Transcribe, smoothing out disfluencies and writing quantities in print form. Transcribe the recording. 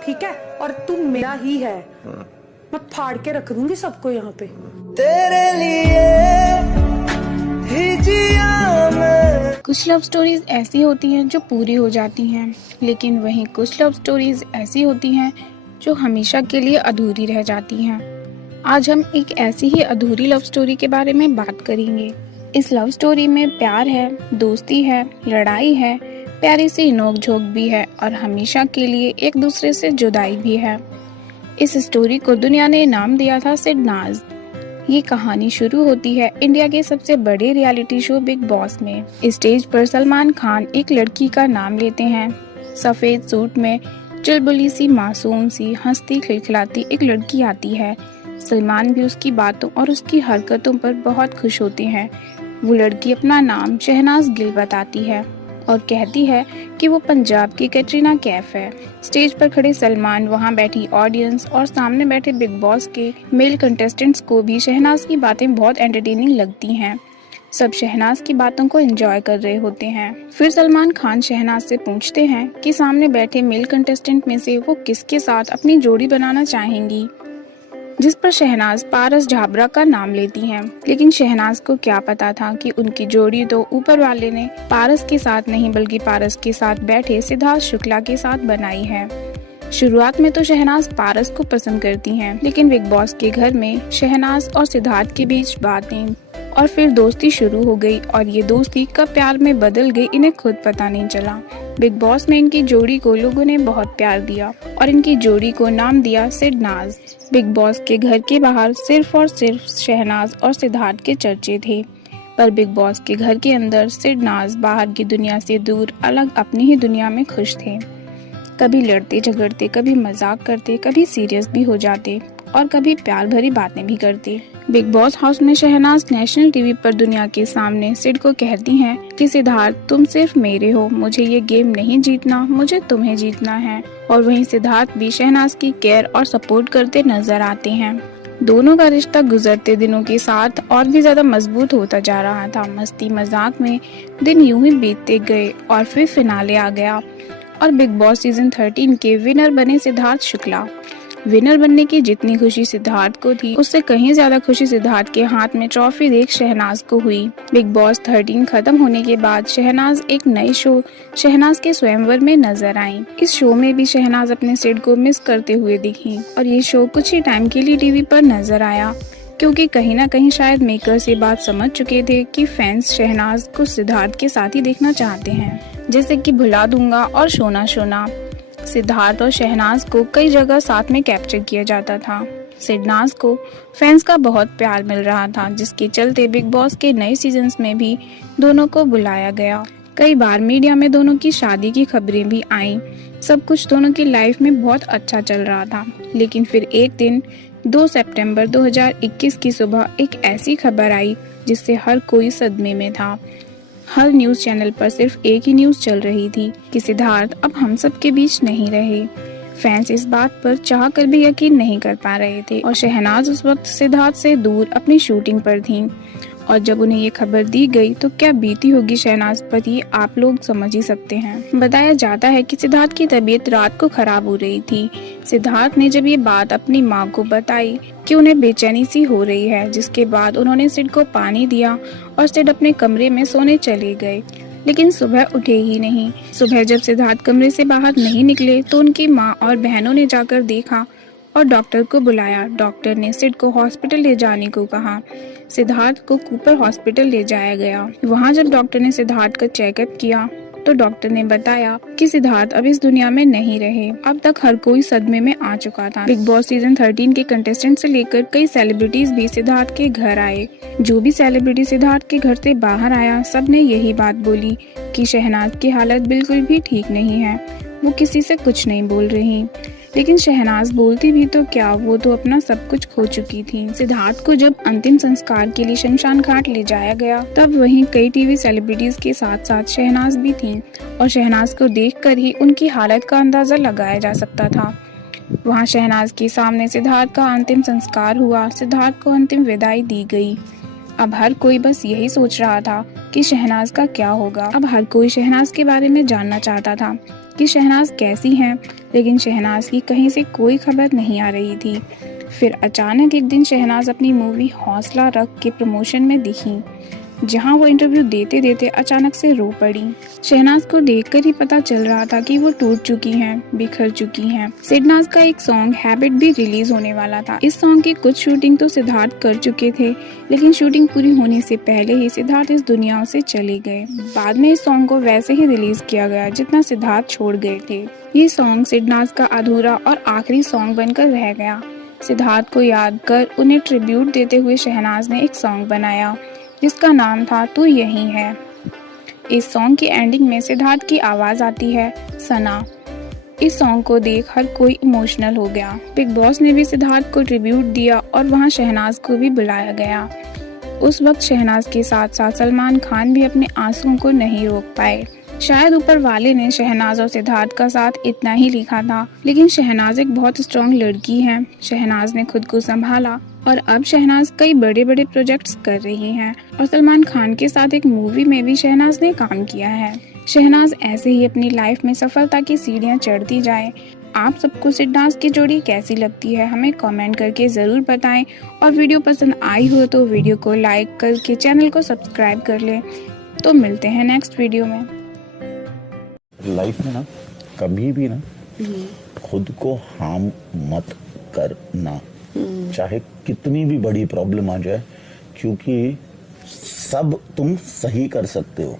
ठीक है, और तू मेरा ही है। मैं फाड़ के रख दूंगी सबको यहाँ पे। तेरे लिए ही जिया मैं। कुछ लव स्टोरीज ऐसी होती हैं जो पूरी हो जाती हैं, लेकिन वहीं कुछ लव स्टोरीज ऐसी होती हैं जो हमेशा के लिए अधूरी रह जाती हैं। आज हम एक ऐसी ही अधूरी लव स्टोरी के बारे में बात करेंगे। इस लव स्टोरी में प्यार है, दोस्ती है, लड़ाई है, प्यारी सी नोक-झोंक भी है और हमेशा के लिए एक दूसरे से जुदाई भी है। इस स्टोरी को दुनिया ने नाम दिया था सिडनाज। ये कहानी शुरू होती है इंडिया के सबसे बड़े रियलिटी शो बिग बॉस में। स्टेज पर सलमान खान एक लड़की का नाम लेते हैं। सफेद सूट में चुलबुली सी, मासूम सी, हंसती खिलखिलाती एक लड़की आती है। सलमान भी उसकी बातों और उसकी हरकतों पर बहुत खुश होते हैं। वो लड़की अपना नाम शहनाज गिल बताती है और कहती है कि वो पंजाब की कैटरीना कैफ है। स्टेज पर खड़े सलमान, वहाँ बैठी ऑडियंस और सामने बैठे बिग बॉस के मेल कंटेस्टेंट्स को भी शहनाज की बातें बहुत एंटरटेनिंग लगती हैं। सब शहनाज की बातों को एंजॉय कर रहे होते हैं। फिर सलमान खान शहनाज से पूछते हैं कि सामने बैठे मेल कंटेस्टेंट में से वो किसके साथ अपनी जोड़ी बनाना चाहेंगी, जिस पर शहनाज पारस झाबरा का नाम लेती हैं। लेकिन शहनाज को क्या पता था कि उनकी जोड़ी तो ऊपर वाले ने पारस के साथ नहीं बल्कि पारस के साथ बैठे सिद्धार्थ शुक्ला के साथ बनाई है। शुरुआत में तो शहनाज पारस को पसंद करती हैं, लेकिन बिग बॉस के घर में शहनाज और सिद्धार्थ के बीच बातें और फिर दोस्ती शुरू हो गई और ये दोस्ती कब प्यार में बदल गई इन्हें खुद पता नहीं चला। बिग बॉस में इनकी जोड़ी को लोगों ने बहुत प्यार दिया और इनकी जोड़ी को नाम दिया सिडनाज। बिग बॉस के घर के बाहर सिर्फ और सिर्फ शहनाज और सिद्धार्थ के चर्चे थे, पर बिग बॉस के घर के अंदर सिडनाज बाहर की दुनिया से दूर अलग अपनी ही दुनिया में खुश थे। कभी लड़ते झगड़ते, कभी मजाक करते, कभी सीरियस भी हो जाते और कभी प्यार भरी बातें भी करते। बिग बॉस हाउस में शहनाज नेशनल टीवी पर दुनिया के सामने सिड को कहती हैं कि सिद्धार्थ तुम सिर्फ मेरे हो, मुझे ये गेम नहीं जीतना, मुझे तुम्हें जीतना है। और वहीं सिद्धार्थ भी शहनाज की केयर और सपोर्ट करते नजर आते हैं। दोनों का रिश्ता गुजरते दिनों के साथ और भी ज्यादा मजबूत होता जा रहा था। मस्ती मजाक में दिन यूं ही बीतते गए और फिर फिनाले आ गया और बिग बॉस सीजन 13 के विनर बने सिद्धार्थ शुक्ला। विनर बनने की जितनी खुशी सिद्धार्थ को थी, उससे कहीं ज्यादा खुशी सिद्धार्थ के हाथ में ट्रॉफी देख शहनाज को हुई। बिग बॉस 13 खत्म होने के बाद शहनाज एक नए शो शहनाज के स्वयंवर में नजर आई। इस शो में भी शहनाज अपने सिड को मिस करते हुए दिखी और ये शो कुछ ही टाइम के लिए टीवी पर नजर आया, क्योंकि कहीं ना कहीं शायद मेकर्स ये बात समझ चुके थे कि फैंस शहनाज को सिद्धार्थ के साथ ही देखना चाहते हैं, जैसे कि भुला दूंगा और शोना शोना। सिद्धार्थ और शहनाज को कई जगह साथ में कैप्चर किया जाता था। सिडनाज को फैंस का बहुत प्यार मिल रहा था, जिसके चलते बिग बॉस के नए सीजन्स में भी दोनों को बुलाया गया। कई बार मीडिया में दोनों की शादी की खबरें भी आईं। सब कुछ दोनों की लाइफ में बहुत अच्छा चल रहा था। लेकिन फिर एक दिन 2 सितंबर 2021 की सुबह एक ऐसी खबर आई जिससे हर कोई सदमे में था। हर न्यूज चैनल पर सिर्फ एक ही न्यूज चल रही थी कि सिद्धार्थ अब हम सब के बीच नहीं रहे। फैंस इस बात पर चाह कर भी यकीन नहीं कर पा रहे थे और शहनाज उस वक्त सिद्धार्थ से दूर अपनी शूटिंग पर थीं। और जब उन्हें ये खबर दी गई तो क्या बीती होगी शहनाज पर, ये आप लोग समझ ही सकते हैं। बताया जाता है कि सिद्धार्थ की तबीयत रात को खराब हो रही थी। सिद्धार्थ ने जब ये बात अपनी माँ को बताई कि उन्हें बेचैनी सी हो रही है, जिसके बाद उन्होंने सिड को पानी दिया और सिड अपने कमरे में सोने चले गए। लेकिन सुबह उठे ही नहीं। सुबह जब सिद्धार्थ कमरे से बाहर नहीं निकले तो उनकी माँ और बहनों ने जाकर देखा और डॉक्टर को बुलाया। डॉक्टर ने सिड को हॉस्पिटल ले जाने को कहा। सिद्धार्थ को कूपर हॉस्पिटल ले जाया गया। वहाँ जब डॉक्टर ने सिद्धार्थ का चेकअप किया तो डॉक्टर ने बताया कि सिद्धार्थ अब इस दुनिया में नहीं रहे। अब तक हर कोई सदमे में आ चुका था। बिग बॉस सीजन 13 के कंटेस्टेंट से लेकर कई सेलिब्रिटीज भी सिद्धार्थ के घर आए। जो भी सेलिब्रिटी सिद्धार्थ के घर से बाहर आया, सबने यही बात बोली कि शहनाज की हालत बिल्कुल भी ठीक नहीं है, वो किसी से कुछ नहीं बोल रही। लेकिन शहनाज बोलती भी तो क्या, वो तो अपना सब कुछ खो चुकी थी। सिद्धार्थ को जब अंतिम संस्कार के लिए शमशान घाट ले जाया गया तब वहीं कई टीवी सेलिब्रिटीज के साथ साथ शहनाज भी थी और शहनाज को देखकर ही उनकी हालत का अंदाजा लगाया जा सकता था। वहां शहनाज के सामने सिद्धार्थ का अंतिम संस्कार हुआ, सिद्धार्थ को अंतिम विदाई दी गई। अब हर कोई बस यही सोच रहा था कि शहनाज का क्या होगा। अब हर कोई शहनाज के बारे में जानना चाहता था कि शहनाज कैसी हैं, लेकिन शहनाज की कहीं से कोई खबर नहीं आ रही थी। फिर अचानक एक दिन शहनाज अपनी मूवी हौसला रख के प्रमोशन में दिखी, जहां वो इंटरव्यू देते देते अचानक से रो पड़ी। शहनाज को देखकर ही पता चल रहा था कि वो टूट चुकी हैं, बिखर चुकी हैं। सिडनाज का एक सॉन्ग हैबिट भी रिलीज होने वाला था। इस सॉन्ग की कुछ शूटिंग तो सिद्धार्थ कर चुके थे, लेकिन शूटिंग पूरी होने से पहले ही सिद्धार्थ इस दुनिया से चले गए। बाद में इस सॉन्ग को वैसे ही रिलीज किया गया जितना सिद्धार्थ छोड़ गए थे। ये सॉन्ग सिडनाज का अधूरा और आखिरी सॉन्ग बनकर रह गया। सिद्धार्थ को याद कर उन्हें ट्रिब्यूट देते हुए शहनाज ने एक सॉन्ग बनाया जिसका नाम था तू यही है। इस सॉन्ग की एंडिंग में सिद्धार्थ की आवाज आती है, सना। इस सॉन्ग को देख हर कोई इमोशनल हो गया। बिग बॉस ने भी सिद्धार्थ को ट्रिब्यूट दिया और वहां शहनाज को भी बुलाया गया। उस वक्त शहनाज के साथ साथ सलमान खान भी अपने आंसुओं को नहीं रोक पाए। शायद ऊपर वाले ने शहनाज और सिद्धार्थ का साथ इतना ही लिखा था, लेकिन शहनाज एक बहुत स्ट्रॉन्ग लड़की है। शहनाज ने खुद को संभाला और अब शहनाज कई बड़े बड़े प्रोजेक्ट्स कर रही हैं और सलमान खान के साथ एक मूवी में भी शहनाज ने काम किया है। शहनाज ऐसे ही अपनी लाइफ में सफलता की सीढ़ियां चढ़ती जाए। आप सबको सिडनाज की जोड़ी कैसी लगती है हमें कमेंट करके ज़रूर बताएं और वीडियो पसंद आई हो तो वीडियो को लाइक करके चैनल को सब्सक्राइब कर लें। तो मिलते हैं नेक्स्ट वीडियो में। लाइफ में ना कभी भी ना खुद को हार्म मत करना, चाहे कितनी भी बड़ी प्रॉब्लम आ जाए, क्योंकि सब तुम सही कर सकते हो।